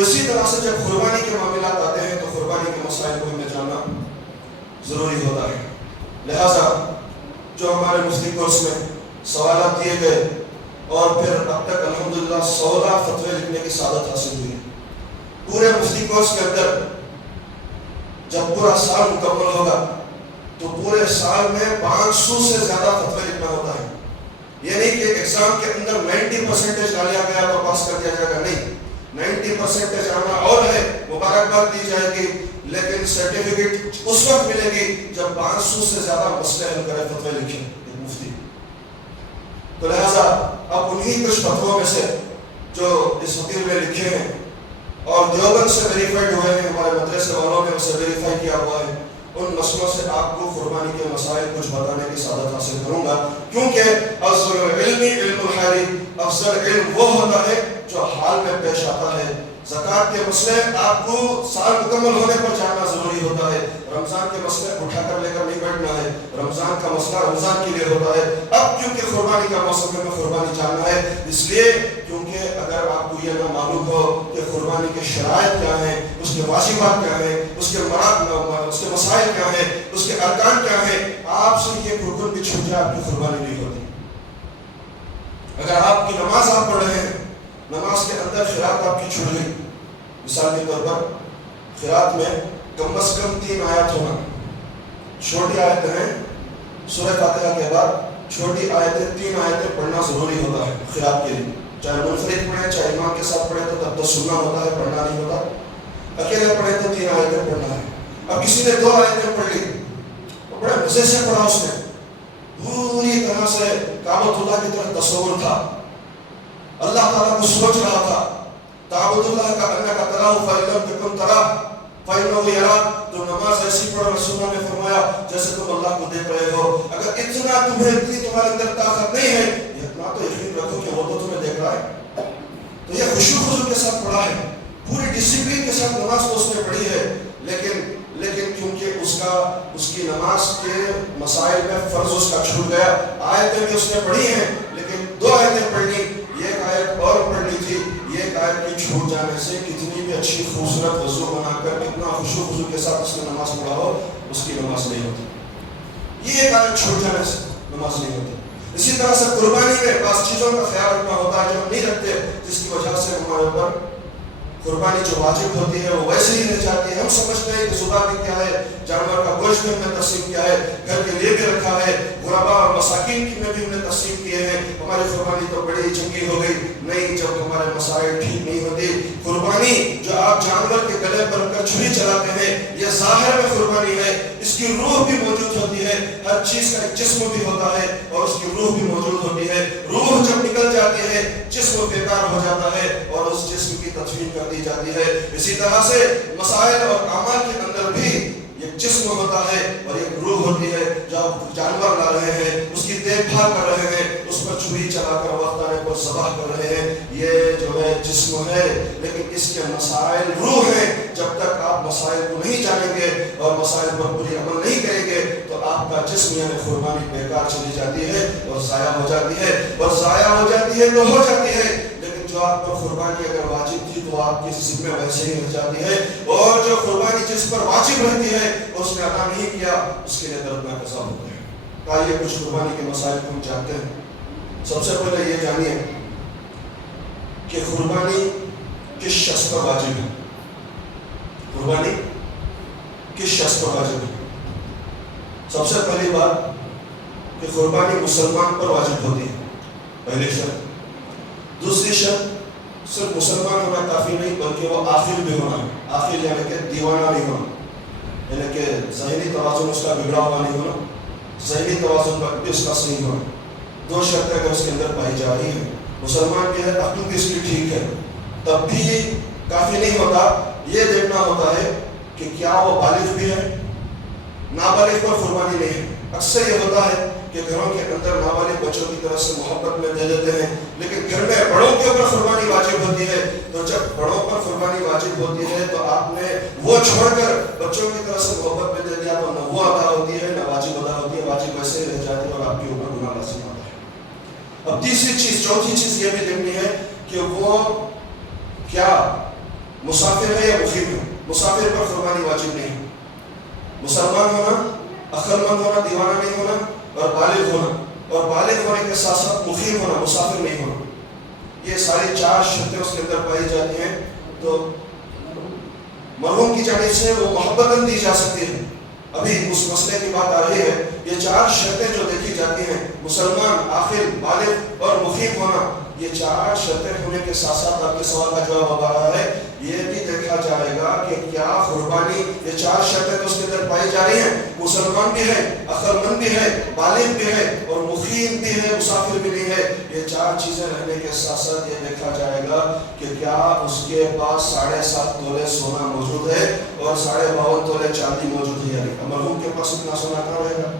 اسی طرح سے جب قربانی کے معاملات آتے ہیں تو قربانی کے مسائل کو ہمیں جاننا ضروری ہوتا ہے. لہٰذا جو ہمارے مفتی کورس میں سوالات دیے گئے اور پھر اب تک الحمدللہ 16 فتوے لکھنے کی سعادت حاصل ہوئی. پورے مفتی کورس کے اندر جب پورا سال مکمل ہوگا تو پورے سال میں 500 سے زیادہ فتوے لکھنا ہوتا ہے. یہ نہیں کہ ایگزام کے اندر 90% لا لیا گیا تو پاس کر دیا جائے گا، نہیں، 90% آنا اور ہے، مبارکباد دی جائے گی، لیکن سرٹیفکیٹ اس وقت ملے گی جب 500 سے زیادہ مسئلے حل کرے، فتوے لکھے ایک مفتی. تو لہٰذا اب انہی کچھ فتووں میں سے جو اس فقیر میں لکھے ہیں اور دیوبند سے ویریفائڈ ہوئے ہیں، ہمارے مدرسے والوں نے اسے ویریفائی کیا ہوا ہے، ان مسئلوں سے آپ کو قربانی کے مسائل کچھ بتانے کی سعادت حاصل کروں گا. کیونکہ افضل العلم علم الحال، افضل علم وہ ہوتا ہے جو حال میں پیش آتا ہے. زکوٰۃ کے مسئلے آپ کو سال مکمل ہونے پر جاننا ضروری ہوتا ہے. رمضان کے مسئلے اٹھا کر لے کر نہیں بیٹھنا ہے، رمضان کا مسئلہ رمضان کے لیے ہوتا ہے. اب کیونکہ قربانی کا موسم ہے، قربانی جاننا ہے، اس لیے کیونکہ اگر آپ کو یہ نہ معلوم ہو کہ قربانی کے شرائط کیا ہیں، اس کے واجبات کیا ہیں، اس کے مسائل کیا ہیں، اس کے ارکان کیا ہیں، آپ سے یہ رکن بھی چھوٹ جائے آپ کی قربانی نہیں ہوتی. اگر آپ کی نماز آپ پڑھ رہے ہیں، نماز کے اندر خیرات آپ کی چھوٹ گئی، مثال کے طور پر خیرات میں کم از کم 3 آیات ہونا. چھوٹی آیتیں ہیں، سورہ فاتحہ کے بعد چھوٹی آیتیں 3 آیتیں پڑھنا ضروری ہوتا ہے خیرات کے لیے. چاہے منفرد پڑھیں چاہے امام کے ساتھ پڑھیں تو تب تو سننا ہوتا ہے، پڑھنا نہیں ہوتا. اکیلے پڑھیں تو 3 آیتیں پڑھنا ہے. اب کسی نے 2 آیتیں پڑھ لی، بڑے مزے سے پڑھا، اس نے پوری طرح سے کعبۃ اللہ کی طرف تصور تھا، اللہ تعالیٰ کو سوچ رہا تھا. تعبد اللہ کا انک تراہ فإن لم تکن تراہ فإنہ یراک. تو نماز ایسی پڑھ، رسول اللہ نے فرمایا جیسے تم اللہ کو دیکھ رہے ہو. اگر اتنا اتنی تمہارے اندر طاقت نہیں ہے، اتنا تو یقین رکھو کہ وہ تو تمہیں دیکھ رہا ہے. تو یہ خشوع خضوع کے ساتھ پڑھا ہے، پوری ڈسپلن کے ساتھ نماز تو اس نے پڑھی ہے. لیکن کیونکہ اس کی نماز کے مسائل میں فرض اس کا چھوٹ گیا. آیتیں بھی اس نے پڑھی ہیں لیکن 2 آیتیں پڑھنی، ایک آیت اور پڑھنی تھی. ایک آیت کی چھوٹ جانے سے کتنی بھی اچھی خوبصورت وضو بنا کر کتنا خشوع خضوع کے ساتھ اس نے نماز پڑھا ہو، اس کی نماز نہیں ہوتی. یہ ایک آیت چھوٹ جانے سے نماز نہیں ہوتی. اسی طرح سے قربانی میں بعض چیزوں کا خیال رکھنا ہوتا ہے جو ہم نہیں رکھتے، جس کی وجہ سے ہمارے اوپر قربانی جو واجب ہوتی ہے وہ ویسے ہی رہ جاتی ہے. ہم سمجھتے ہیں کہ ذبح بھی کیا ہے، جانور کا گوشت بھی ہم نے تقسیم کیا ہے، گھر کے لیے بھی رکھا ہے، غربا اور مساکین میں بھی ہم نے تقسیم کیے ہیں، ہماری قربانی تو بڑی ہی چنگی ہو گئی. نہیں، جب ہمارے مسائل ٹھیک نہیں ہوتی. قربانی جو آپ جانور کے گلے پر کر چھری چلاتے ہیں، یہ ظاہر میں قربانی ہے، اس کی روح بھی موجود ہوتی ہے. ہر چیز کا ایک جسم بھی ہوتا ہے اور اس کی روح بھی موجود ہوتی ہے. روح جب نکل جاتی ہے جسم بیکار ہو جاتا ہے اور اس جسم کی تدفین کر دی جاتی ہے. اسی طرح سے مسائل اور اعمال کے اندر بھی ایک جسم ہوتا ہے اور ایک روح ہوتی ہے. جو آپ جانور لا رہے ہیں، اس کی دیکھ بھال کر رہے ہیں، اس پر چھری چلا کر وقت آنے پر ذبح کر رہے ہیں، یہ جو ہے جسم ہے، لیکن اس کے مسائل روح ہیں. جب تک آپ مسائل کو نہیں جانیں گے اور مسائل پر پوری عمل نہیں کریں گے تو آپ کا جسم یعنی قربانی بیکار چلی جاتی ہے اور ضائع ہو جاتی ہے. اور ضائع ہو جاتی ہے تو ہو جاتی ہے، لیکن جو آپ پر قربانی اگر واجب تھی تو آپ کی ذمہ ویسے ہی رہ جاتی ہے. اور جو قربانی جس پر واجب رہتی ہے اس نے ادا نہیں کیا، اس کے لیے دردناک عذاب ہوتا ہے. آئیے کچھ قربانی کے مسائل کو ہم جانتے ہیں. سب سے پہلے یہ جانیے کہ قربانی کس شخص پر واجب ہے. قربانی کس شخص پر واجب ہے؟ سب سے پہلی بات کہ قربانی مسلمان پر واجب ہوتی ہے، پہلی شرط. دوسری شرط صرف مسلمان ہونا کافی نہیں بلکہ وہ عاقل بھی ہونا ہے. عاقل یعنی کہ دیوانہ نہیں ہونا، یعنی کہ ذہنی توازن اس کا بگڑا ہوا نہیں ہونا، ذہنی توازن پر بھی اس کا صحیح ہونا. 2 شرطیں اگر اس کے اندر پائی جا رہی ہیں، مسلمان بھی ہے، عقل بھی اس کی ٹھیک ہے، تب بھی کافی نہیں ہوتا. یہ دیکھنا ہوتا ہے کہ کیا وہ بالغ بھی ہے. نابالغ پر قربانی نہیں ہے. اکثر یہ ہوتا ہے کہ گھروں کے اندر نابالغ بچوں کی طرف سے محبت میں دے دیتے ہیں، لیکن گھر میں بڑوں کے اوپر قربانی واجب ہوتی ہے. تو جب بڑوں پر قربانی واجب ہوتی ہے تو آپ نے وہ چھوڑ کر بچوں کی طرف سے محبت میں دے دیا تو نہ وہ ادا ہوتی ہے نہ واجب ادا ہوتی ہے. واجب ویسے ہی رہ جاتی ہے اور آپ کے اوپر گناہ لازم ہوتا ہے. اب تیسری چیز، چوتھی چیز یہ بھی دیکھنی ہے کہ وہ کیا مسافر ہے یا مقیم ہے، مسافر پر قربانی واجب نہیں ہے۔ مسلمان ہونا، عقل مند ہونا، دیوانہ نہیں ہونا، اور بالغ ہونا، اور بالغ ہونے کے ساتھ ساتھ مقیم ہونا، مسافر نہیں ہونا، یہ ساری 4 شرطیں اس کے اندر پائی جاتی ہیں، تو مرحوم کی جانب سے وہ محبتاً دی جا سکتی ہے۔ ابھی اس مسئلے کی بات آ رہی ہے، یہ 4 شرطیں جو دیکھی جاتی ہیں، مسلمان، عاقل، بالغ اور مقیم ہونا، یہ 4 شرطیں ہونے کے ساتھ ساتھ آپ کے سوال کا جواب اب آ رہا ہے، یہ بھی دیکھا جائے گا کہ کیا قربانی، یہ 4 شرطیں تو اس کے اندر پائی جا رہی ہیں، مسلمان بھی ہے، عقل مند بھی ہے، بالغ بھی ہے، اور مقیم بھی ہے، مسافر بھی نہیں ہے، یہ 4 چیزیں رہنے کے ساتھ ساتھ یہ دیکھا جائے گا کہ کیا اس کے پاس 7.5 تولے سونا موجود ہے اور 52.5 تولے چاندی موجود ہے یا نہیں۔ مرحوم کے پاس اتنا سونا کہاں رہے گا،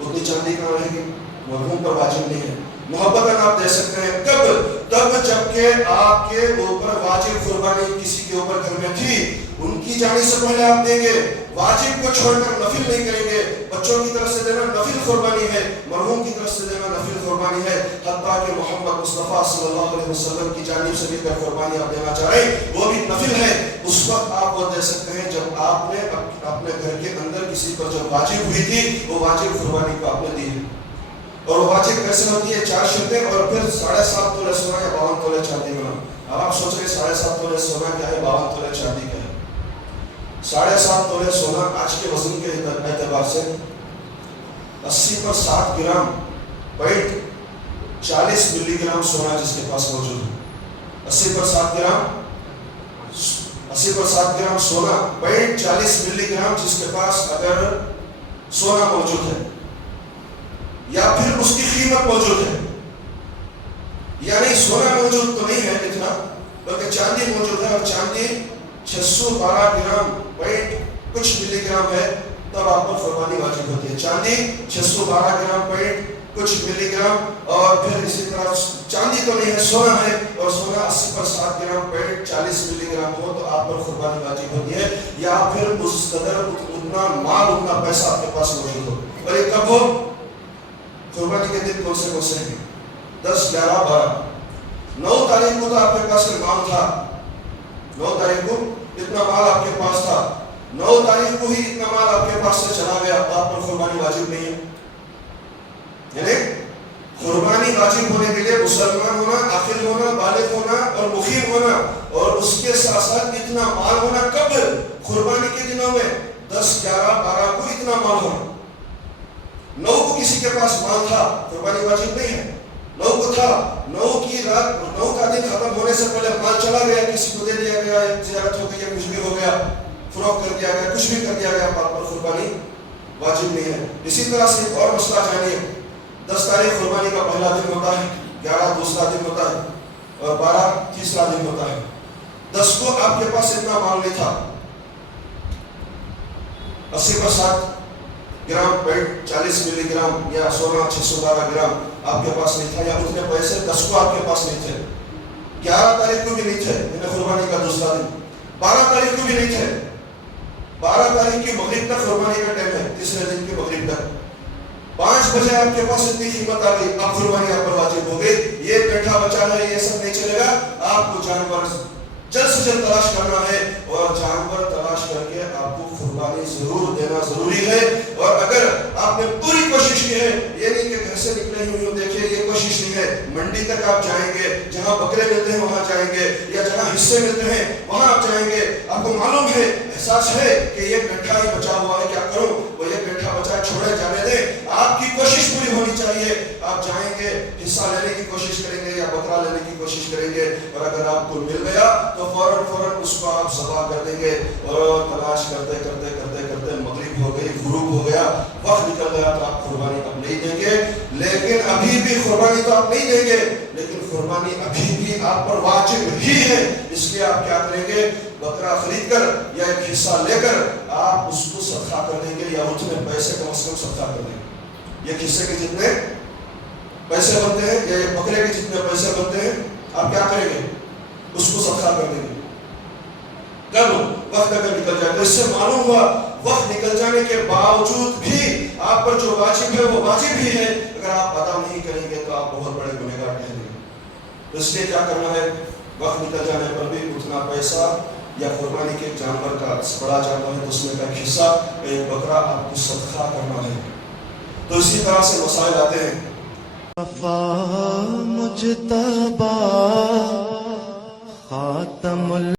اتنی چاندی کہاں رہے گی، مرحوم پر واجب نہیں ہے۔ محبت آپ دے سکتے ہیں کب؟ تب جب کہ آپ کے اوپر واجب قربانی کسی کے اوپر گھر میں تھی، ان کی جانے سے پہلے آپ دیں گے، واجب کو چھوڑ کر نفل نہیں کریں گے۔ بچوں کی طرف سے دینا نفل قربانی ہے، مرحوم کی طرف سے دینا نفل قربانی ہے، حتیٰ کہ محمد مصطفیٰ صلی اللہ علیہ وسلم کی جانب سے بھی اگر قربانی آپ دینا چاہیں وہ بھی نفل ہے، اس وقت آپ وہ دے سکتے ہیں جب آپ نے اپنے گھر کے اندر کسی پر جب واجب ہوئی تھی، وہ واجب قربانی کو آپ نے دی ہے۔ اور واجب کیسے ہوتی ہے؟ 4 شرطیں، اور پھر 7.5 تولے سونا یا 52 تولے چاندی ہونا۔ اب آپ سوچ رہے 7.5 تولے سونا کیا ہے، 52 تولے چاندی کیا ہے؟ 7.5 تولے سونا آج کے وزن کے اعتبار سے 80 پر 7 گرام پوائنٹ 40 ملی گرام سونا جس کے پاس موجود ہے، 80 پر 7 گرام سونا پوائنٹ 40 ملی گرام جس کے پاس اگر سونا موجود ہے، یا پھر اس کی قیمت موجود ہے، یعنی سونا موجود تو نہیں ہے اتنا، بلکہ چاندی موجود ہے، اور چاندی 612 گرام پوائنٹ کچھ ملی گرام ہے، تب آپ پر قربانی واجب ہوتی ہے۔ چاندی 612 گرام پوائنٹ کچھ ملی گرام، اور پھر اسی طرح چاندی تو نہیں ہے، سونا ہے، اور سونا 80 پر 7 گرام پوائنٹ 40 ملی گرام ہو تو آپ پر قربانی واجب ہوتی ہے، یا پھر اس قدر اتنا مال، اتنا پیسہ آپ کے پاس موجود ہو۔ اور یہ کب ہو؟ قربانی کے دن کون سے ہیں؟ 10، 11، 12۔ 9 تاریخ کو تو آپ کے پاس مال تھا، 9 تاریخ کو اتنا مال آپ کے پاس تھا، 9 تاریخ کو ہی اتنا مال آپ کے پاس سے چلا گیا، آپ پر قربانی واجب نہیں ہے۔ یعنی قربانی واجب ہونے کے لیے مسلمان ہونا، عاقل ہونا، بالغ ہونا اور مقیم ہونا، اور اس کے ساتھ ساتھ اتنا مال ہونا۔ کب؟ قربانی کے دنوں میں 10، 11، 12 کو اتنا مال ہونا۔ 9 کو کسی کے پاس مال تھا، قربانی واجب نہیں ہے، 9 کو تھا، 9 کی رات، 9 کا دن ختم ہونے سے پہلے مال چلا گیا، کسی کو دے دیا گیا، زیارت ہو گئی، کچھ بھی ہو گیا، فروخت کر دیا گیا، کچھ بھی کر دیا گیا، آپ پر قربانی واجب نہیں ہے۔ اسی طرح سے ایک اور مسئلہ جانیے، 10 تاریخ قربانی کا پہلا دن ہوتا ہے، 11 دوسرا دن ہوتا ہے، اور 12 تیسرا دن ہوتا ہے۔ 10 کو آپ کے پاس اتنا مال نہیں تھا، 80 پر 7 گرام پوائنٹ 40 ملی گرام یا سونا 612 گرام آپ کے پاس نہیں تھا، یا اتنے پیسے 10 کو آپ کے پاس نہیں تھے، 11 تاریخ کو بھی نہیں تھے، یعنی قربانی کا دوسرا دن، 12 تاریخ کو بھی نہیں تھے، 12 تاریخ کی مغرب تک قربانی کا ٹائم ہے، تیسرے دن کی مغرب تک 5 بجے آپ کے پاس اتنی قیمت آ گئی، اب قربانی آپ پر واجب ہو گئی۔ یہ بیٹھا بچا ہے، یہ سب نہیں چلے گا، آپ کو جانور جلد سے جلد تلاش کرنا ہے، اور جانور تلاش کر کے آپ کو قربانی ضرور دینا ضروری ہے۔ اور اگر آپ نے پوری کوشش کی ہے، یہ نہیں کہ گھر سے نکلے ہوئے ہو، دیکھیں یہ کوشش نہیں ہے، منڈی تک آپ جائیں گے، جہاں بکرے ملتے ہیں وہاں جائیں گے، یا جہاں حصے ملتے ہیں وہاں آپ جائیں گے، آپ کو معلوم ہے، احساس ہے کہ یہ بیٹھا ہی بچا ہوا ہے، کیا کروں، وہ یہ بیٹھا بچا چھوڑے جانے دیں، آپ کی کوشش پوری ہونی چاہیے، آپ جائیں گے، حصہ لینے کی کوشش کریں گے یا بکرا لینے کی کوشش کریں گے، اور اگر آپ کو مل گیا تو فوراً اس کو آپ ذبح کر دیں گے، اور تلاش کرتے کرتے کرتے کرتے مغرب ہو گئی، غروب ہو گیا، وقت نکل گیا تو آپ قربانی اب نہیں دیں گے۔ لیکن ابھی بھی قربانی تو آپ نہیں دیں گے، لیکن قربانی ابھی بھی آپ پر واجب ہی ہے، اس لیے آپ کیا کریں گے، بکرا خرید کر یا ایک حصہ لے کر آپ اس کو صدقہ کر دیں گے، یا اتنے پیسے کم از کم صدقہ کر دیں گے۔ یہ حصے کے جتنے پیسے بنتے ہیں یا بکرے کے جتنے پیسے بنتے ہیں، آپ کیا کریں گے، اس کو صدقہ کر دیں گے۔ کب؟ وقت اگر نکل جائے تو اس سے معلوم ہوا وقت نکل جانے کے باوجود بھی آپ پر جو واجب ہے وہ واجب ہی ہے، اگر آپ ادا نہیں کریں گے تو آپ بہت بڑے گنہگار ٹھہریں گے۔ تو اس لیے کیا کرنا ہے، وقت نکل جانے پر بھی اتنا پیسہ یا قربانی کے جانور کا بڑا جانور ہے تو اس میں کا ایک حصہ ایک بکرا آپ کو صدقہ کرنا ہے. تو اسی طرح سے مسائل آتے ہیں. مجتبی خاتم